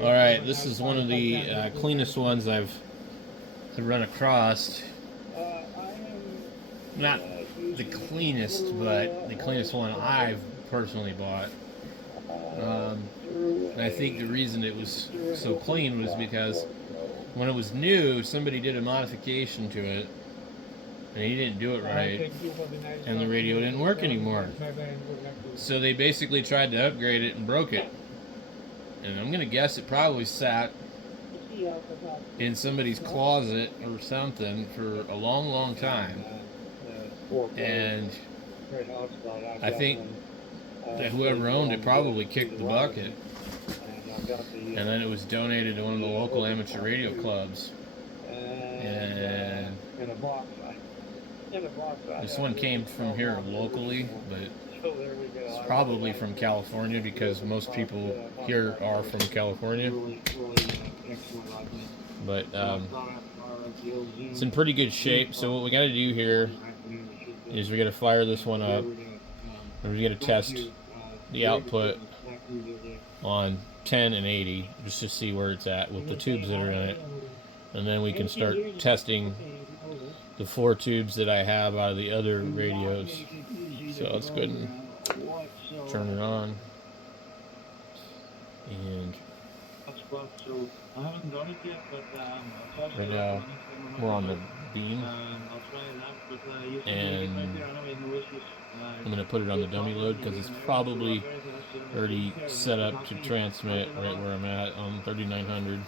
Alright, this is one of the cleanest ones I've run across. Not the cleanest, but the cleanest one I've personally bought. And I think the reason it was so clean was because when it was new, somebody did a modification to it, and he didn't do it right, and the radio didn't work anymore. So they basically tried to upgrade it and broke it. And I'm gonna guess it probably sat in somebody's closet or something for a long, long time. And I think that whoever owned it probably kicked the bucket. And then it was donated to one of the local amateur radio clubs. And this one came from here locally, but it's probably from California because most people here are from California. But it's in pretty good shape. So what we got to do here is we got to fire this one up, and we got to test the output on 10 and 80 just to see where it's at with the tubes that are in it, and then we can start testing the 4 tubes that I have out of the other radios. So let's go ahead and turn it on, and right now we're on the beam, and I'm going to put it on the dummy load because it's probably already set up to transmit right where I'm at on 3900.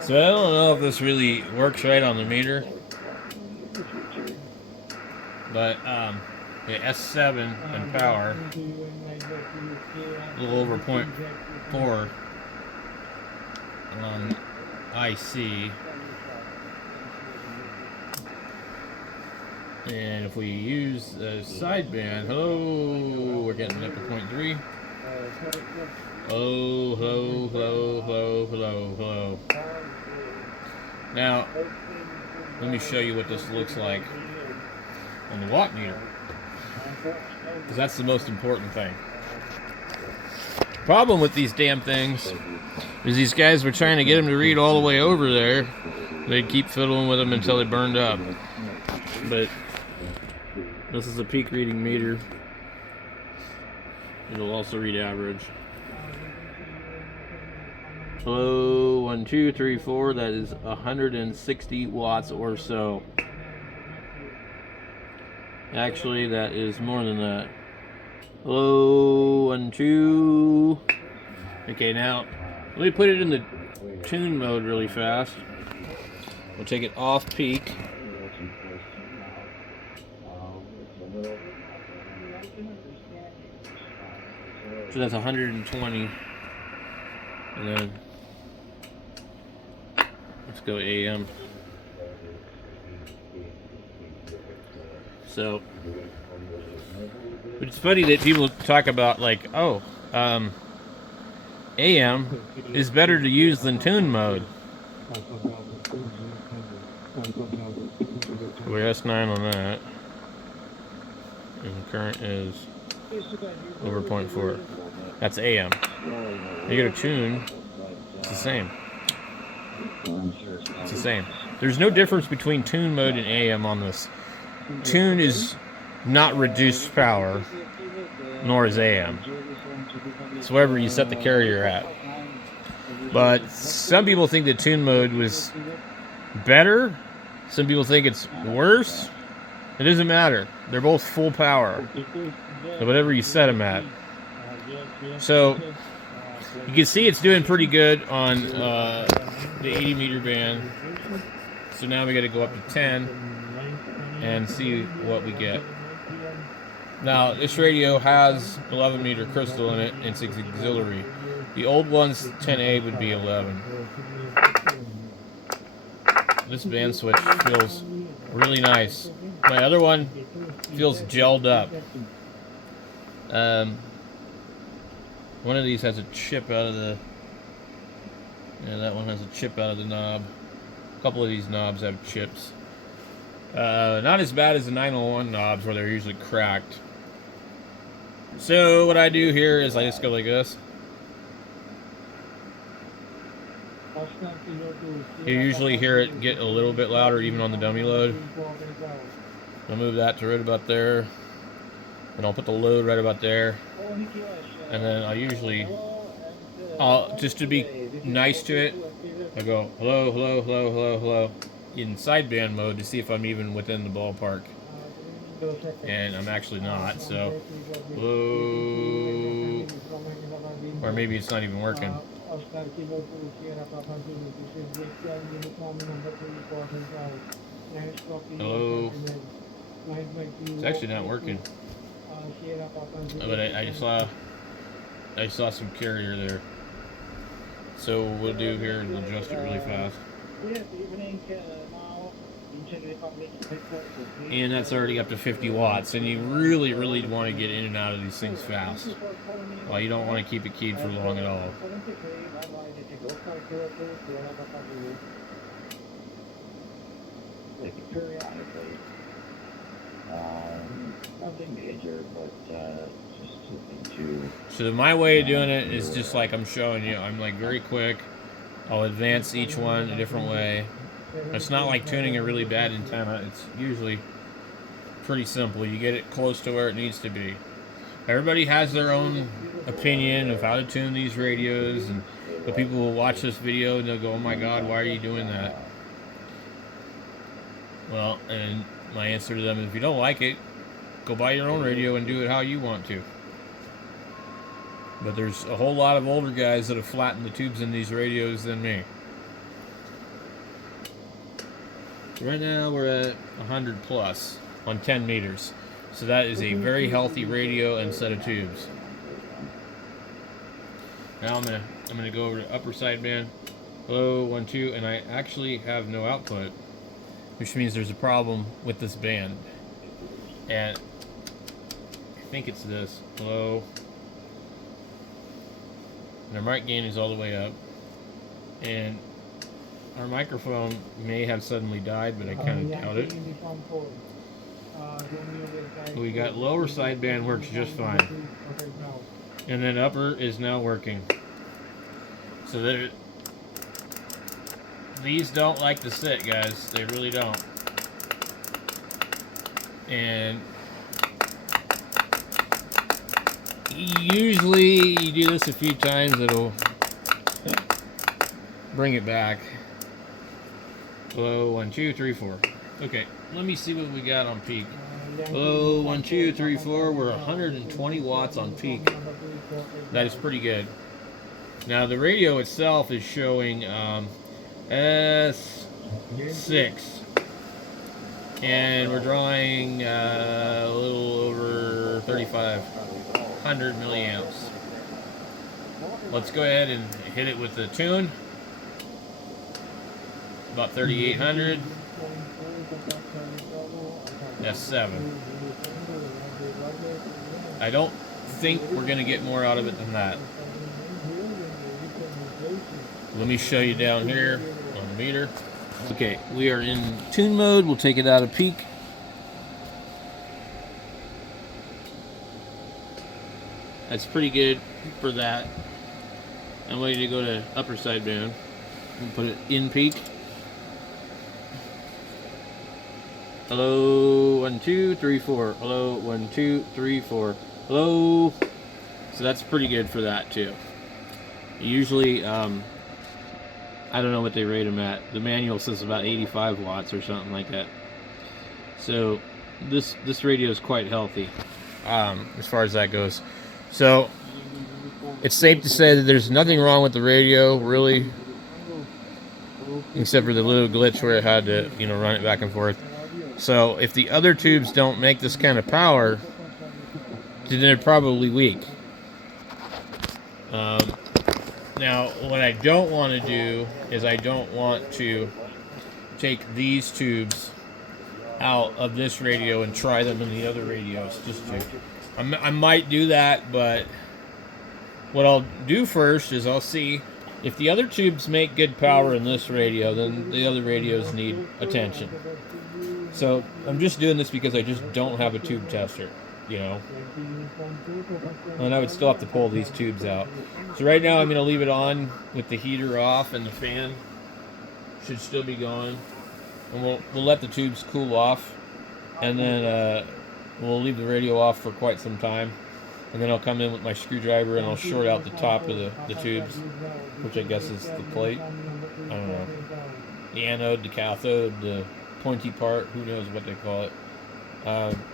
So I don't know if this really works right on the meter, but the S7 and power, a little over 0.4 on IC, and if we use the sideband, hello, we're getting up to 0.3. Oh, hello, hello, hello, hello, hello. Now, let me show you what this looks like on the watt meter, because that's the most important thing. The problem with these damn things is these guys were trying to get them to read all the way over there. They'd keep fiddling with them until they burned up. But this is a peak reading meter. It'll also read average. Hello, 1, 2, 3, 4. That is 160 watts or so. Actually, that is more than that. Hello, 1, 2. Okay, now let me put it in the tune mode really fast. We'll take it off peak. So that's 120. And then let's go AM. So, but it's funny that people talk about like, oh, AM is better to use than tune mode. We're S9 on that, and the current is over 0.4. That's AM. You go to tune, it's the same. It's the same. There's no difference between tune mode and AM on this. Tune is not reduced power, nor is AM. It's wherever you set the carrier at. But some people think that tune mode was better. Some people think it's worse. It doesn't matter. They're both full power. So whatever you set them at. So you can see it's doing pretty good on the 80 meter band. So now we got to go up to 10 and see what we get. Now this radio has 11 meter crystal in it, and it's auxiliary. The old one's 10A would be 11. This band switch feels really nice. My other one feels gelled up. One of these has a chip out of the... Yeah, that one has a chip out of the knob. A couple of these knobs have chips. Not as bad as the 901 knobs where they're usually cracked. So what I do here is I just go like this. You usually hear it get a little bit louder even on the dummy load. I'll move that to right about there. And I'll put the load right about there. And then I'll just to be nice to it, I go hello, hello, hello, hello, hello in sideband mode to see if I'm even within the ballpark. And I'm actually not, so hello, or maybe it's not even working. Hello. It's actually not working. But I saw some carrier there. So what we'll do here is we'll adjust it really fast. And that's already up to 50 watts. And you really, really want to get in and out of these things fast. Well, you don't want to keep it keyed for long at all. Periodically. Nothing major, but just something to... So my way of doing it is just like I'm showing you. I'm like very quick. I'll advance each one a different way. It's not like tuning a really bad antenna. It's usually pretty simple. You get it close to where it needs to be. Everybody has their own opinion of how to tune these radios, and but people will watch this video and they'll go, "Oh my God, why are you doing that?" Well, and my answer to them is, if you don't like it, go buy your own radio and do it how you want to. But there's a whole lot of older guys that have flattened the tubes in these radios than me. Right now we're at 100 plus on 10 meters. So that is a very healthy radio and set of tubes. Now I'm gonna go over to upper sideband. Hello, 1, 2, and I actually have no output, which means there's a problem with this band. And I think it's this. Hello. And our mic gain is all the way up. And our microphone may have suddenly died, but I kind of doubt it. We got lower sideband works just fine. And then upper is now working. So these don't like to sit, guys. They really don't. And usually you do this a few times, it'll bring it back. Hello, 1, 2, 3, 4. Okay, let me see what we got on peak. Hello, 1, 2, 3, 4. We're 120 watts on peak. That is pretty good. Now the radio itself is showing S6, and we're drawing a little over 3,500 milliamps. Let's go ahead and hit it with the tune. About 3,800. That's 7. I don't think we're going to get more out of it than that. Let me show you down here on the meter. Okay, we are in tune mode. We'll take it out of peak. That's pretty good for that. I'm waiting to go to upper sideband and put it in peak. Hello, 1, 2, 3, 4. Hello, 1, 2, 3, 4. Hello. So that's pretty good for that too. Usually, I don't know what they rate them at. The manual says about 85 watts or something like that. So this radio is quite healthy as far as that goes. So it's safe to say that there's nothing wrong with the radio, really, except for the little glitch where it had to, run it back and forth. So if the other tubes don't make this kind of power, then they're probably weak. Now, what I don't want to do is I don't want to take these tubes out of this radio and try them in the other radios. I might do that, but what I'll do first is I'll see if the other tubes make good power in this radio, then the other radios need attention. So I'm just doing this because I just don't have a tube tester, you know. And I would still have to pull these tubes out. So right now I'm going to leave it on with the heater off and the fan should still be going. And we'll let the tubes cool off. And then we'll leave the radio off for quite some time. And then I'll come in with my screwdriver and I'll short out the top of the tubes, which I guess is the plate. I don't know. The anode, the cathode, the pointy part, who knows what they call it.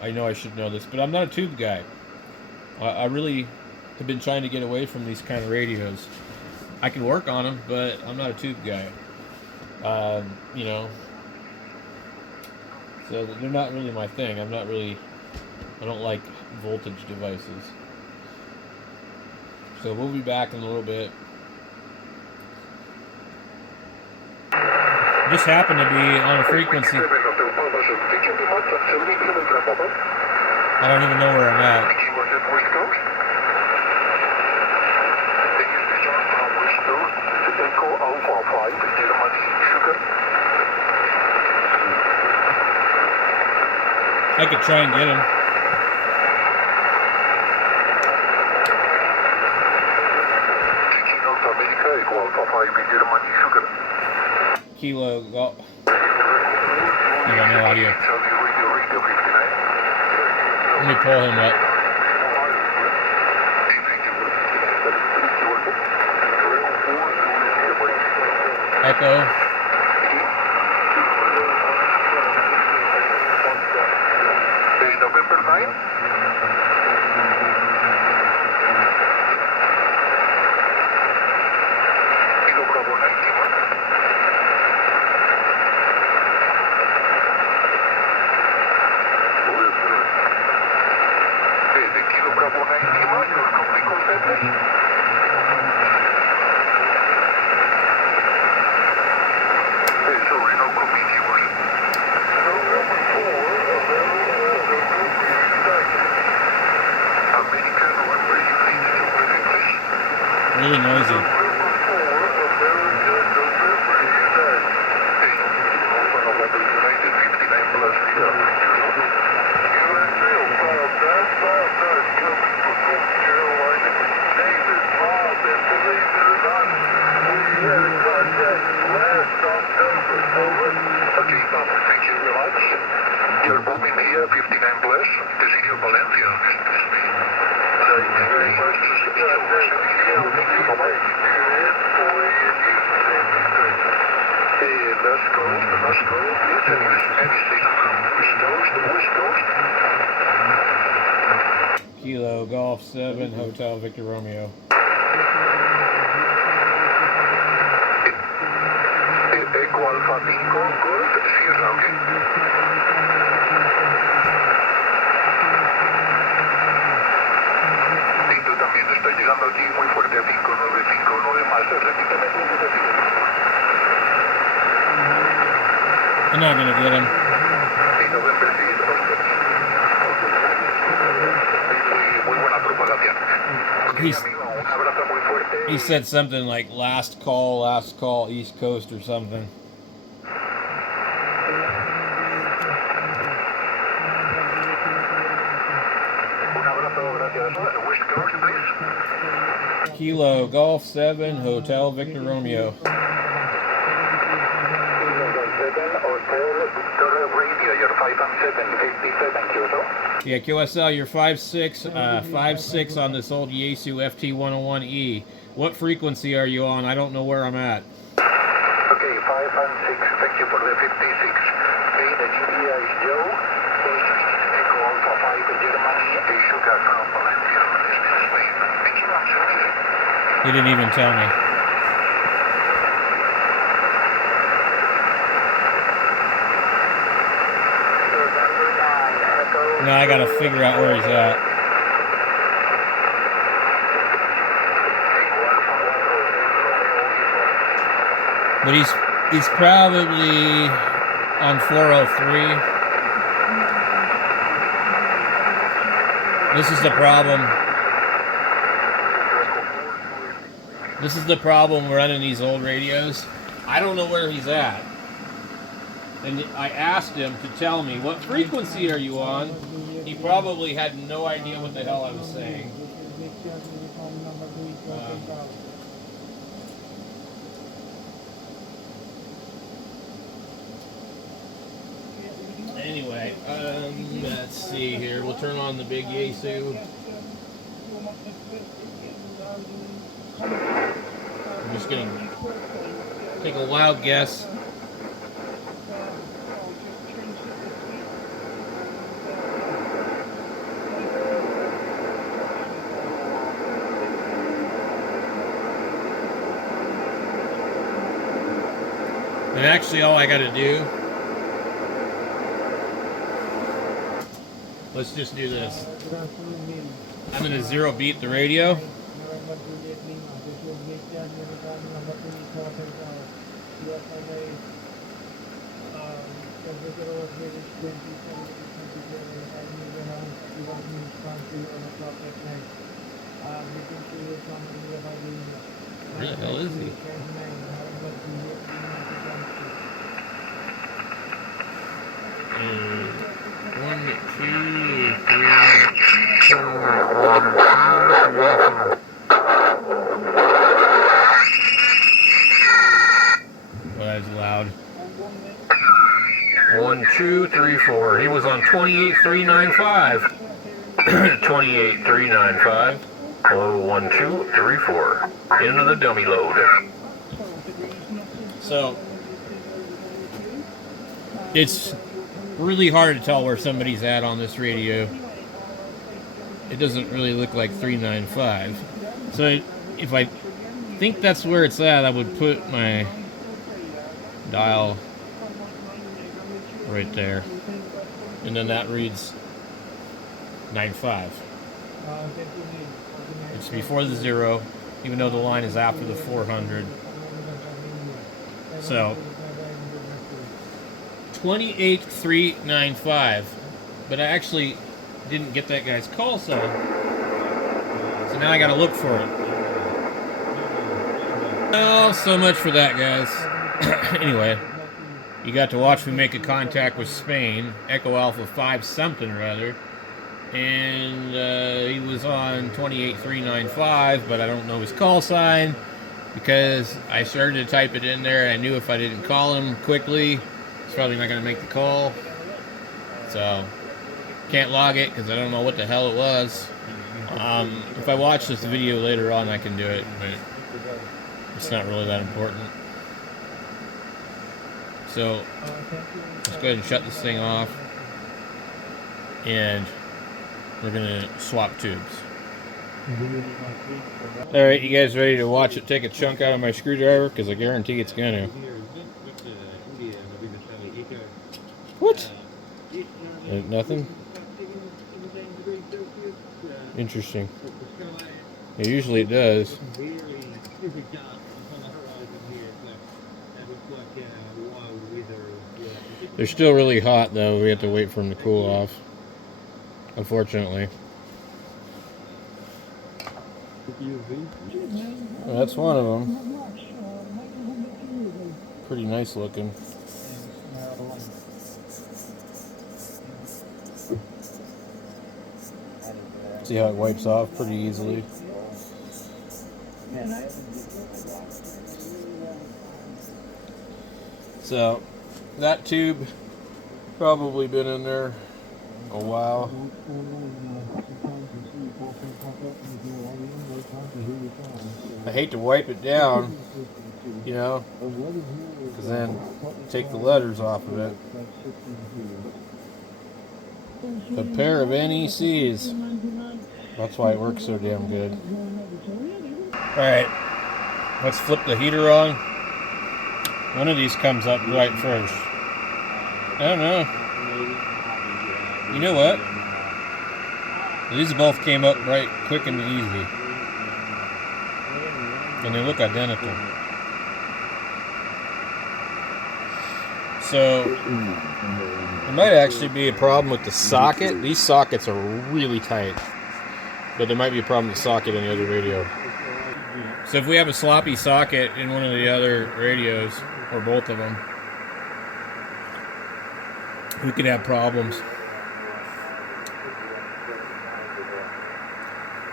I know I should know this, but I'm not a tube guy. I really have been trying to get away from these kind of radios. I can work on them, but I'm not a tube guy. You know, so they're not really my thing. I don't like voltage devices. So we'll be back in a little bit. This happened to be on a frequency. I don't even know where I'm at. I could try and get him. Kilo Golf. Yeah, no audio. Let me pull him up. Echo. Really noisy. You're bombing here, 59 plus, Decidio Valencia. Let's go. Kilo Golf 7 Hotel Victor Romeo. Eco Alfa 5 Golf Sierra, ok. Tito también está llegando aquí muy fuerte a 5959 más, repíteme tu dirección. I'm not gonna get him. He said something like last call, East Coast or something. Kilo Golf 7 Hotel Victor Romeo. Yeah, QSL, you're 5.6 on this old Yaesu ft101E. What frequency are you on? I don't know where I'm at. Okay, 5 and 6. Thank you for the 56. Okay, the GPI is Joe. Echo Alpha 5 Germany. Sugar from Valencia. Spain. Thank you, I'm He didn't even tell me. Now I gotta figure out where he's at. But he's probably on 403. This is the problem. This is the problem running these old radios. I don't know where he's at. And I asked him to tell me, what frequency are you on? He probably had no idea what the hell I was saying. Anyway, let's see here. We'll turn on the big Yaesu. I'm just going to take a wild guess. And actually all I got to do, let's just do this. I'm going to zero beat the radio. Where the hell is he? One, two, three, well, that's loud. 1, 2, 3, 4. He was on 28395. 28395. Hello, 1, 2, 3, 4. Into the dummy load. So it's really hard to tell where somebody's at on this radio. It doesn't really look like 395. So if I think that's where it's at, I would put my dial right there. And then that reads 95. It's before the 0, even though the line is after the 400. So 28395, but I actually didn't get that guy's call sign, so now I gotta look for it. Well, so much for that, guys. Anyway, you got to watch me make a contact with Spain, Echo Alpha 5 something or other, and he was on 28395, but I don't know his call sign because I started to type it in there and I knew if I didn't call him quickly, it's probably not going to make the call. So, can't log it because I don't know what the hell it was. If I watch this video later on, I can do it, but it's not really that important. So, let's go ahead and shut this thing off. And we're going to swap tubes. Alright, you guys ready to watch it take a chunk out of my screwdriver? Because I guarantee it's going to. What? Nothing? Interesting. Yeah, usually it does. They're still really hot though. We have to wait for them to cool off. Unfortunately. Well, that's one of them. Pretty nice looking. See how it wipes off pretty easily. So that tube probably been in there a while. I hate to wipe it down, you know, because then take the letters off of it. A pair of NECs. That's why it works so damn good. Alright, let's flip the heater on. One of these comes up right first. I don't know. You know what? These both came up right quick and easy. And they look identical. So, there might actually be a problem with the socket. These sockets are really tight. But there might be a problem with the socket on the other radio. So if we have a sloppy socket in one of the other radios, or both of them, we could have problems.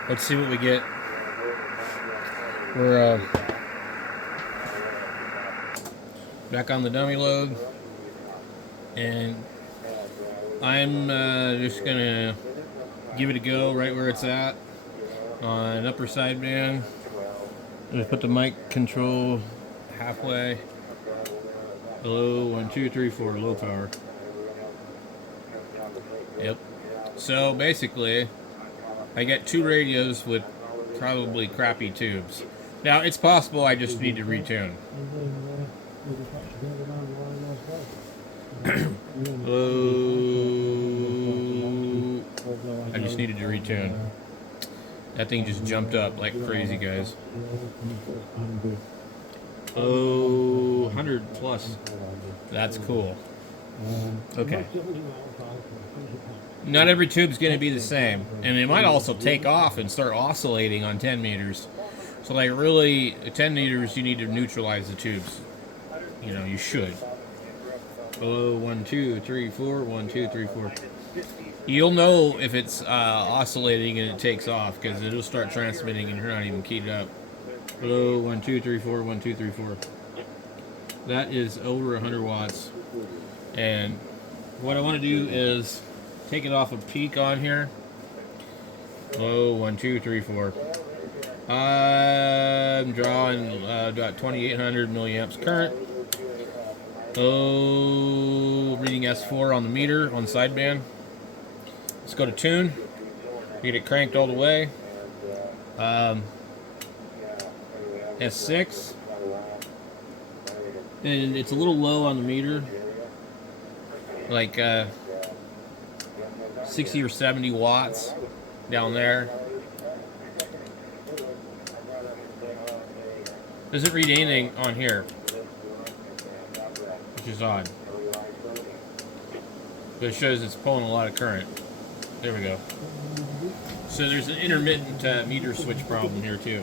Let's see what we get. We're back on the dummy load, and I'm just gonna give it a go right where it's at on upper sideband. I'm gonna put the mic control halfway. Low 1, 2, 3, 4, low power. Yep. So basically, I get 2 radios with probably crappy tubes. Now it's possible I just need to retune. I just needed to retune. That thing just jumped up like crazy, guys. 100 plus. That's cool. Okay. Not every tube's going to be the same, and it might also take off and start oscillating on 10 meters. So, like, really, at 10 meters, you need to neutralize the tubes. You know, you should. 1, 2, 3, 4. 1, 2, 3, 4. You'll know if it's oscillating and it takes off because it'll start transmitting and you're not even keyed up. 1, 2, 3, 4. 1, 2, 3, 4. That is over 100 watts. And what I want to do is take it off a peak on here. 1, 2, 3, 4. I'm drawing about 2800 milliamps current. Reading S4 on the meter on sideband. Let's go to tune. Get it cranked all the way. S6. And it's a little low on the meter. Like 60 or 70 watts down there. Doesn't read anything on here, which is odd. But it shows it's pulling a lot of current. There we go. So there's an intermittent meter switch problem here too.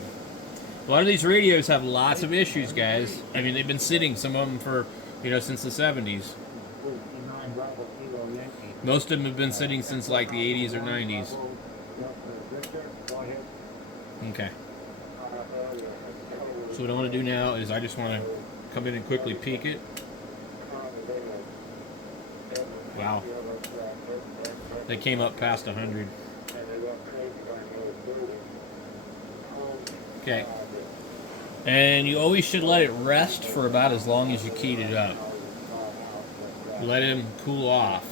A lot of these radios have lots of issues, guys. I mean, they've been sitting, some of them for, since the 70s. Most of them have been sitting since like the 80s or 90s. Okay. So what I want to do now is I just want to come in and quickly peek it. Wow. They came up past 100. Okay. And you always should let it rest for about as long as you keyed it up. Let him cool off.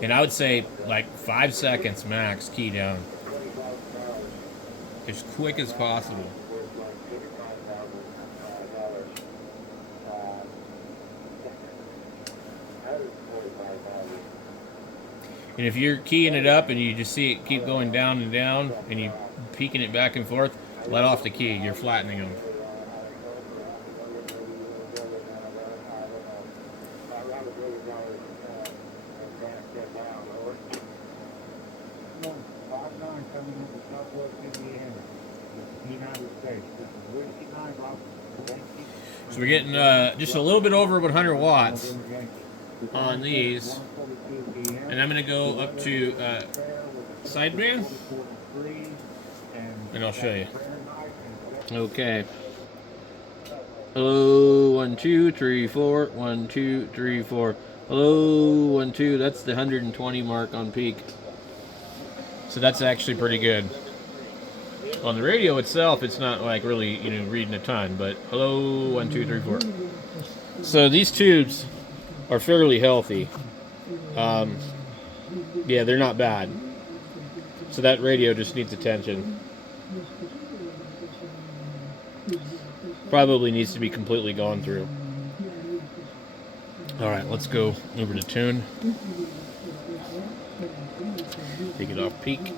And I would say like 5 seconds max key down. As quick as possible. And if you're keying it up and you just see it keep going down and down and you peeking it back and forth, let off the key. You're flattening them. So we're getting just a little bit over 100 watts on these. And I'm going to go up to sideband, and I'll show you. Okay. Hello, 1, 2, 3, 4. 1, 2, 3, 4. Hello, 1, 2. That's the 120 mark on peak. So that's actually pretty good. On the radio itself, it's not like really, reading a ton, but hello, 1, 2, 3, 4. So these tubes are fairly healthy. Yeah, they're not bad. So that radio just needs attention. Probably needs to be completely gone through. Alright, let's go over to tune. Take it off peak.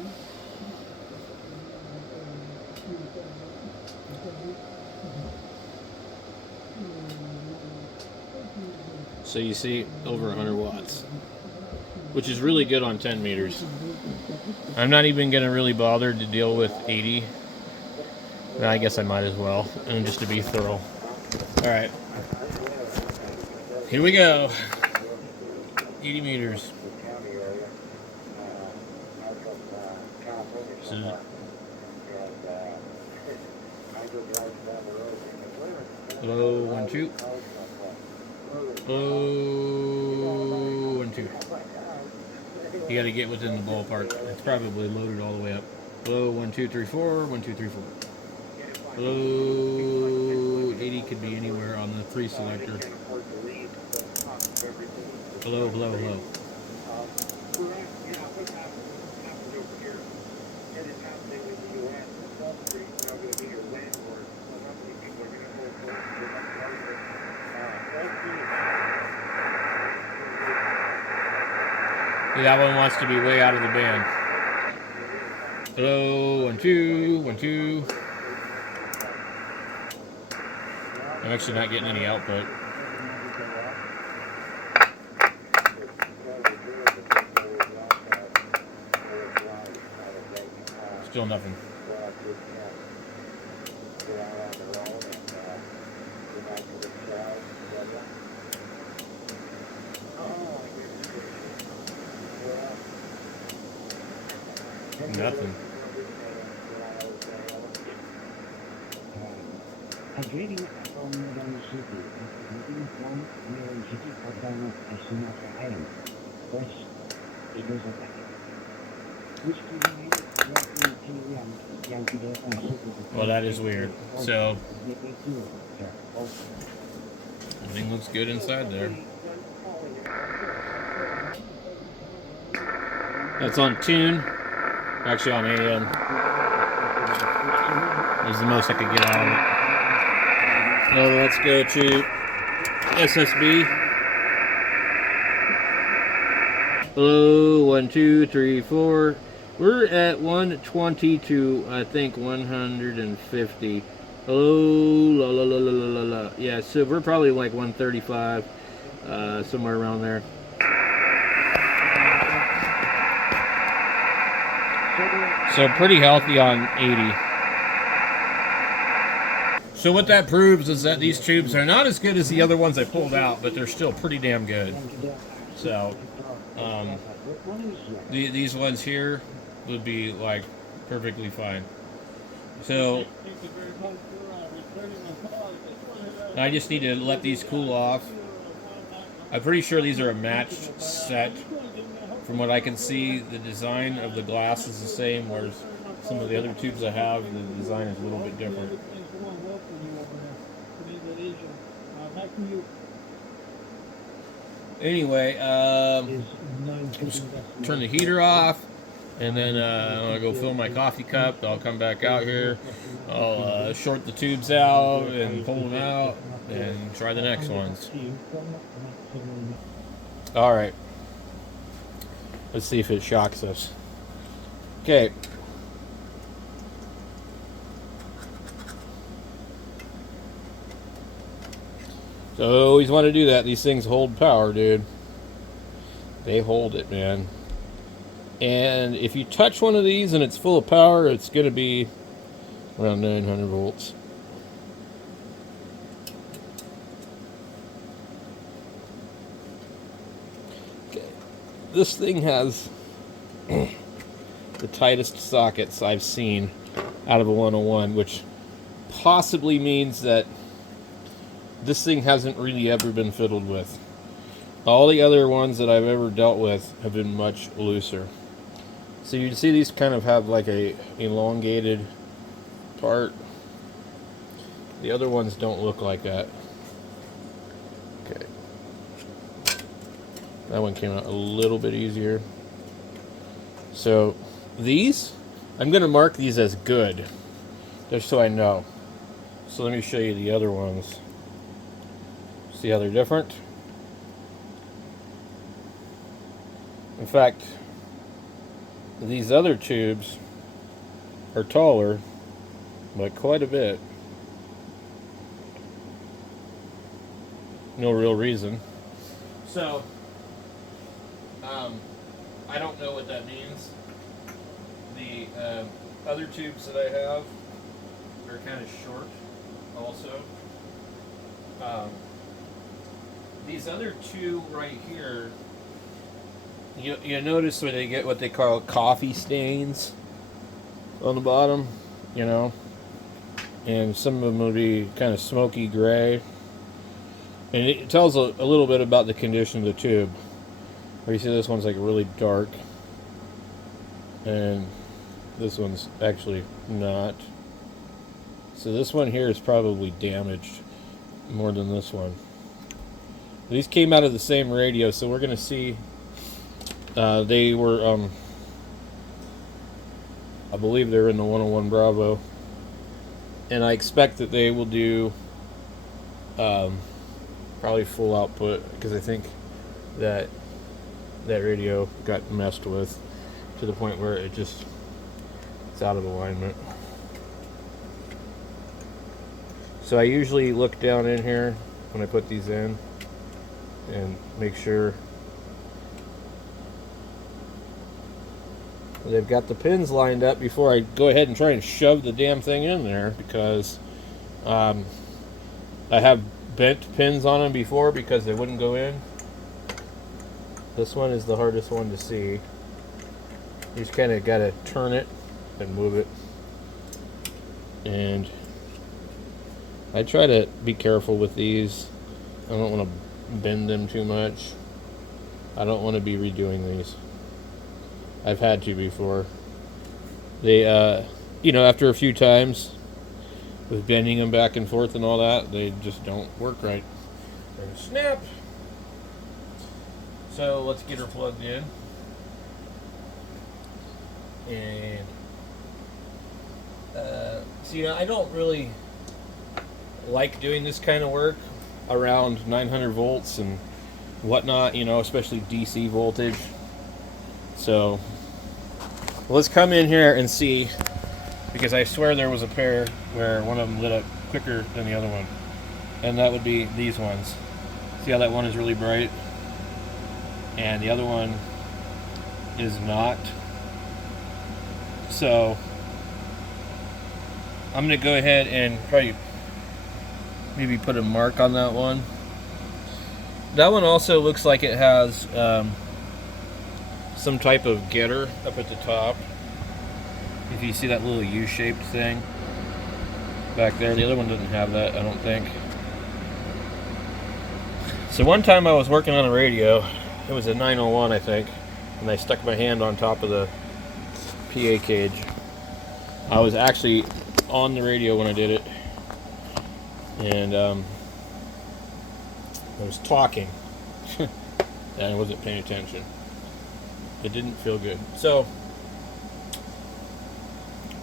So you see over 100 watts, which is really good on 10 meters. I'm not even going to really bother to deal with 80. I guess I might as well, and just to be thorough. All right, here we go. 80 meters. So, low 1 2. Low 1 2. You got to get within the ballpark. It's probably loaded all the way up. Low 1 2 3 4. 1 2 3 4. Low 80 could be anywhere on the 3 selector. Below, below, below. That one wants to be way out of the band. Hello, 1 2, 1 2. I'm actually not getting any output. Still nothing. Nothing. Well, that is weird. So, everything looks good inside there. That's on tune. Actually on AM. Is the most I could get out of it. So let's go to SSB. Hello, 1 2 3 4. We're at 120 to I think 150. Hello, la la la la la la. Yeah, so we're probably like 135, somewhere around there. So pretty healthy on 80. So what that proves is that these tubes are not as good as the other ones I pulled out, but they're still pretty damn good. So these ones here would be like perfectly fine. So I just need to let these cool off. I'm pretty sure these are a matched set. From what I can see, the design of the glass is the same, whereas some of the other tubes I have, the design is a little bit different. Anyway, just turn the heater off, and then I'm going to go fill my coffee cup. I'll come back out here. I'll short the tubes out and pull them out and try the next ones. All right. Let's see if it shocks us. Okay. So always want to do that. These things hold power, dude. They hold it, man. And if you touch one of these and it's full of power, it's going to be around 900 volts. Okay. This thing has the tightest sockets I've seen out of a 101, which possibly means that this thing hasn't really ever been fiddled with. All the other ones that I've ever dealt with have been much looser. So you can see these kind of have like a elongated part. The other ones don't look like that. Okay. That one came out a little bit easier. So these, I'm going to mark these as good, just so I know. So let me show you the other ones. See how they're different? In fact, these other tubes are taller, but quite a bit. No real reason. So, I don't know what that means. The other tubes that I have They're kind of short also. These other two right here, you notice where they get what they call coffee stains on the bottom, you know, and some of them will be kind of smoky gray. And it tells a little bit about the condition of the tube. Where you see this one's like really dark, and this one's actually not. So this one here is probably damaged more than this one. These came out of the same radio, so we're going to see. They were, I believe they're in the 101 Bravo. And I expect that they will do probably full output, because I think that radio got messed with to the point where it's out of alignment. So I usually look down in here when I put these in and make sure they've got the pins lined up before I go ahead and try and shove the damn thing in there, because I have bent pins on them before because they wouldn't go in. This one is the hardest one to see. You just kind of got to turn it and move it. And I try to be careful with these. I don't want to bend them too much. I don't want to be redoing these. I've had to before. They, after a few times with bending them back and forth and all that, they just don't work right. And snap! So let's get her plugged in. And, I don't really like doing this kind of work around 900 volts and whatnot, especially DC voltage. So let's come in here and see, because I swear there was a pair where one of them lit up quicker than the other one, and that would be these ones. See how that one is really bright and the other one is not? So I'm going to go ahead and probably maybe put a mark on that one. That one also looks like it has some type of getter up at the top. If you see that little U-shaped thing back there, the other one doesn't have that, I don't think. So one time I was working on a radio, it was a 901 I think, and I stuck my hand on top of the PA cage. I was actually on the radio when I did it, and I was talking and I wasn't paying attention. It didn't feel good. So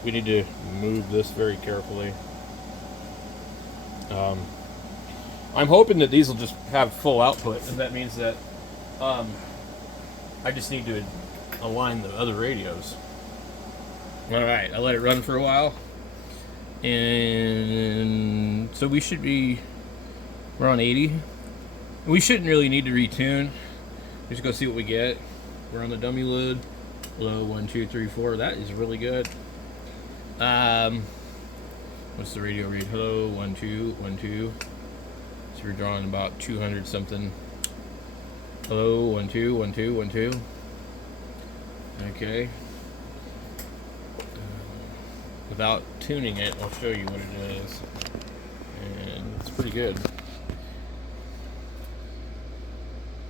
we need to move this very carefully. I'm hoping that these will just have full output, and that means that I just need to align the other radios. Alright, I let it run for a while, and so we're on 80. We shouldn't really need to retune. Just go see what we get. We're on the dummy load. Low 1, 2, 3, 4. That is really good. What's the radio read? Hello, 1, 2, 1, 2. So we're drawing about 200 something. Hello, 1, 2, 1, 2, 1, 2. Okay. Without tuning it, I'll show you what it is. And it's pretty good.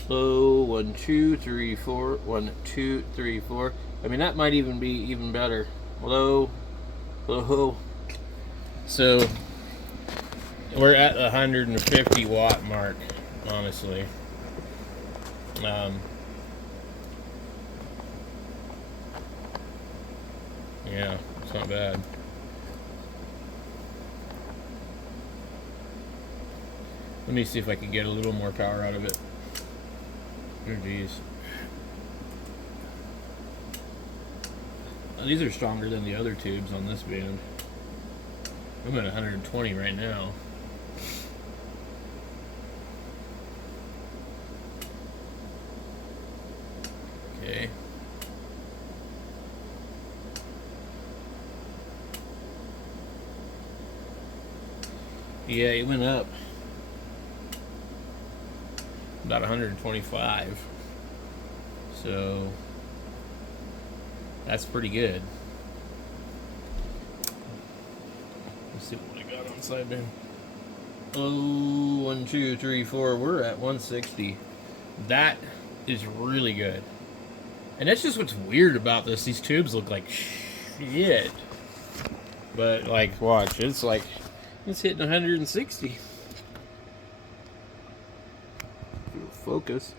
Hello, 1, 2, 3, 4. 1, 2, 3, 4. I mean, that might even be even better. Hello. Hello. So we're at the 150 watt mark, honestly. Yeah, it's not bad. Let me see if I can get a little more power out of it. Oh geez. These are stronger than the other tubes on this band. I'm at 120 right now. Okay. Yeah, it went up. About 125. So that's pretty good. Let's see what I got on sideband. Oh, 1, 2, 3, 4. We're at 160. That is really good. And that's just what's weird about this. These tubes look like shit. But, like, watch. It's like, it's hitting 160. Focus.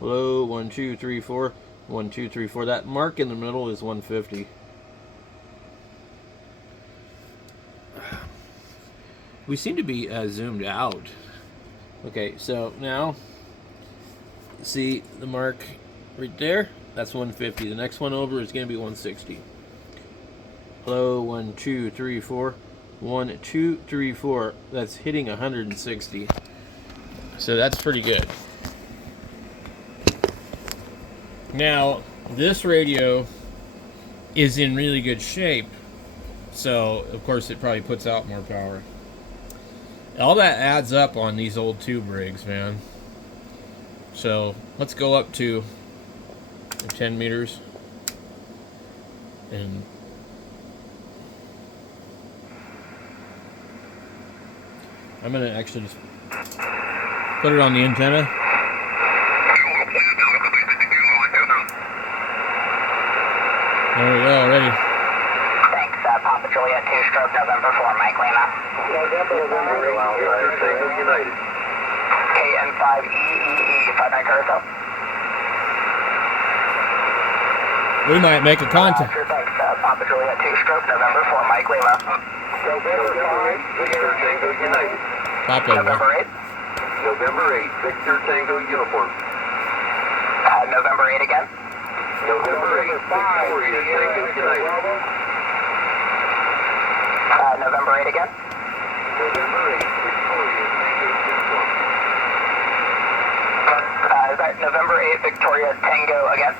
Low, 1, 2, 3, 4. 1, 2, 3, 4. That mark in the middle is 150. We seem to be zoomed out. Okay, so now, see the mark right there? That's 150. The next one over is going to be 160. Low, 1, 2, 3, 4. 1, 2, 3, 4. That's hitting 160. So that's pretty good. Now, this radio is in really good shape. So, of course, it probably puts out more power. All that adds up on these old tube rigs, man. So, let's go up to 10 meters. And I'm going to actually just put it on the antenna. There we go, already. Thanks, Papa Juliet 2 stroke November 4, Mike Lima. November 8, Tango United. KN5EEE, 5 Carousel. We might make a contact. Thanks, Papa Juliet 2 stroke November 4, Mike Lima. November 8, Victor Tango United. Papa. November 8. November 8, Victor Tango Uniform. November 8 again. November 8, Victoria Tango United. November 8 again. November 8, Victoria Tango Uniform. Is that November 8 Victoria Tango again?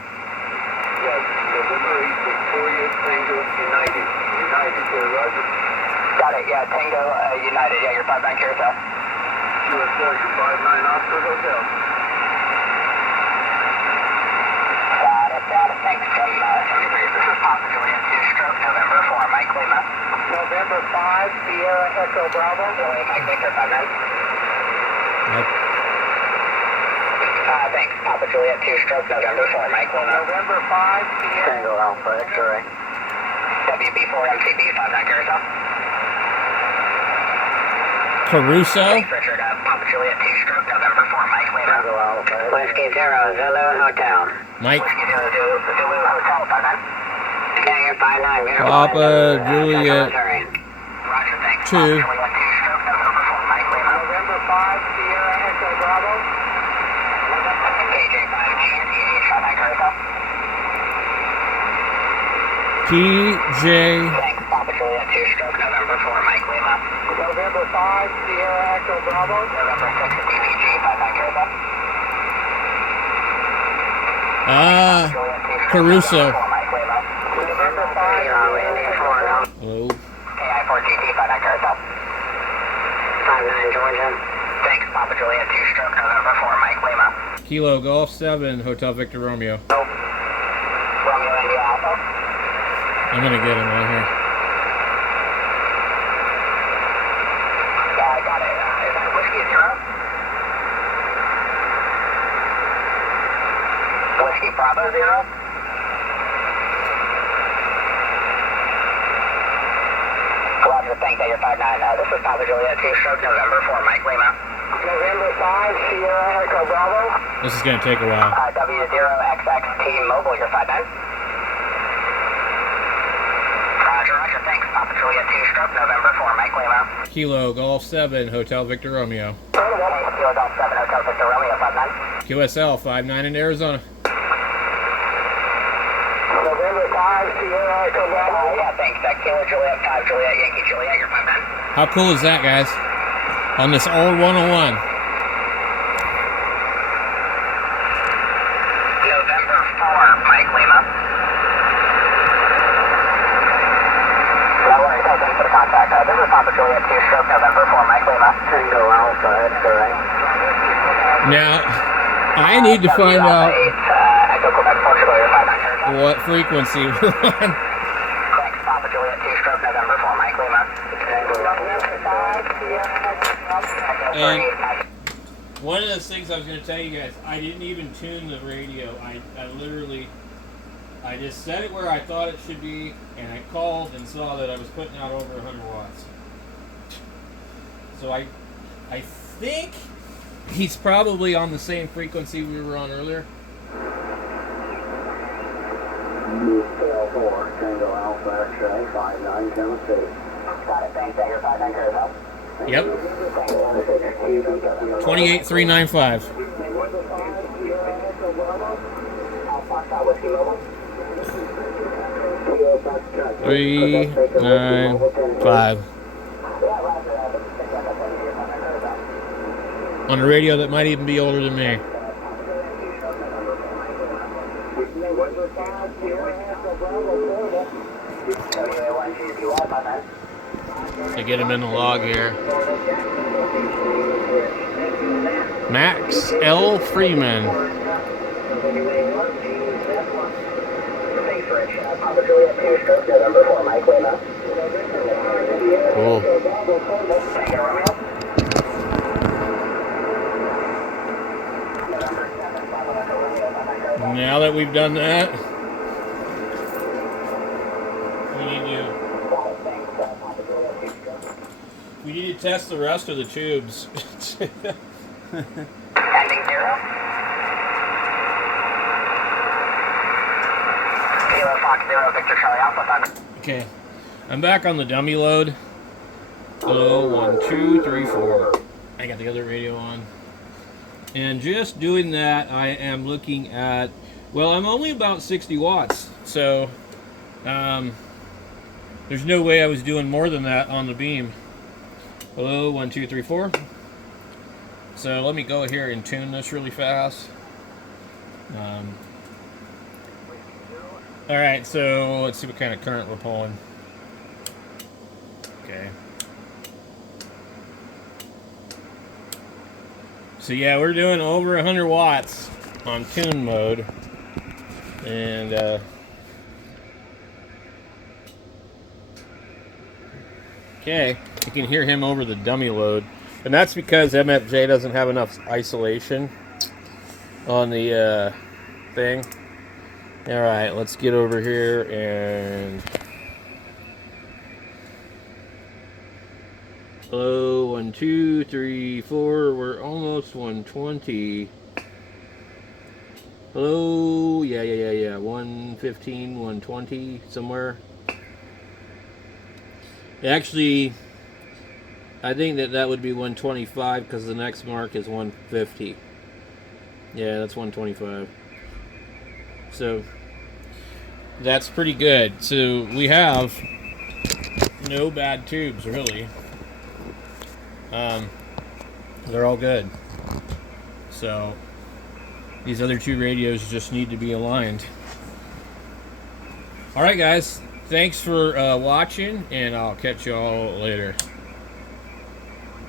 Yes, November 8, Victoria Tango United. United, sir, Roger. Got it, yeah, Tango United. Yeah, you're 5 Carousel. QSL, you're 59 Oscar Hotel. Got it, thanks, Tim. This is Papa Juliet 2 stroke November 4, Mike Lima. November 5, Sierra Echo Bravo. Mike Victor, 5 9. Thanks, Papa Juliet 2 stroke November 4, Mike Lima. November 5, Sierra Tango Alpha X-ray. WB4 MCB, 5 Carousel. Caruso. Thanks, Richard. Papa Juliet 2 stroke November 4, Mike Lima. Tango Alpha. Whiskey 0, Zulu Hotel. Mike. Whiskey 0, Zulu Hotel, 5 9. Yeah, you're 5 9. Papa Juliet Roger, thanks. 2. Papa Juliet 2 stroke November 4, Mike Lima. November 5, Sierra Echo Bravo. KJ5, GNTH, 5 Carousel. PJ. Thanks, Papa Juliet 2 stroke November 4, Mike Lima. November 5, Sierra Echo Bravo. November 6, DVG, 5 Carousel. Caruso. November 5, Hello. KI4GT, 5 Carousel. 5-9, Georgia. Thanks, Papa Juliet 2 stroke November 4, Mike Lima. Kilo Golf 7, Hotel Victor Romeo. Romeo India Alpha. I'm gonna get him right here. Yeah, I got it. Is that Whiskey 0? Whiskey Bravo 0? Roger, thanks, you're 5-9. This is Papa Juliet 2 stroke November 4, Mike Lima. November 5, Sierra Echo Bravo. This is gonna take a while. W0XX T-Mobile, you're 5-9. Roger, thanks. Papa Juliet 2 stroke November 4, Mike Lima. Kilo Golf 7, Hotel Victor Romeo. Kilo Golf 7, Hotel Victor Romeo, 5-9. QSL 5-9 in Arizona. November 5, Sierra Echo Bravo. Yeah, thanks. Kilo Juliet 5, Juliet Yankee Juliet, you're 5-9. How cool is that, guys? On this old 101. November 4, Mike Lima. No worries, thanks for the contact. This is Papa Juliet 2 stroke November 4, Mike Lima. Tango Alpha, X-ray. Now, I need to find out Echo Quebec, Portugal, you're 59. what frequency we're on. Thanks, Papa Juliet, 2 stroke November 4, Mike Lima. And one of those things I was going to tell you guys, I didn't even tune the radio. I literally, I just set it where I thought it should be, and I called and saw that I was putting out over 100 watts. So I think he's probably on the same frequency we were on earlier. Scale 4, Tango Alpha X-ray, 5976. Got it, thanks, Dagger 59 Carousel. Yep. 28395. Whiskey Mobile. 395. On a radio that might even be older than me. To get him in the log here. Max L. Freeman. Cool. Now that we've done that, we need to test the rest of the tubes. Ending 0. Kilo Fox 0, Victor Charlie Alpha 5. Okay, I'm back on the dummy load. Hello, 1, 2, 3, 4. I got the other radio on. And just doing that, I am looking at, well, I'm only about 60 watts. So, there's no way I was doing more than that on the beam. Hello, 1, 2, 3, 4. So let me go here and tune this really fast. Alright, so let's see what kind of current we're pulling. Okay. So yeah, we're doing over 100 watts on tune mode. And okay, you can hear him over the dummy load. And that's because MFJ doesn't have enough isolation on the thing. Alright, let's get over here and... Hello, 1, 2, 3, 4. We're almost 120. Hello, yeah. 115, 120, somewhere. Actually, I think that would be 125 because the next mark is 150. Yeah, that's 125. So that's pretty good. So we have no bad tubes, really. They're all good. So these other two radios just need to be aligned. All right, guys. Thanks for watching, and I'll catch you all later.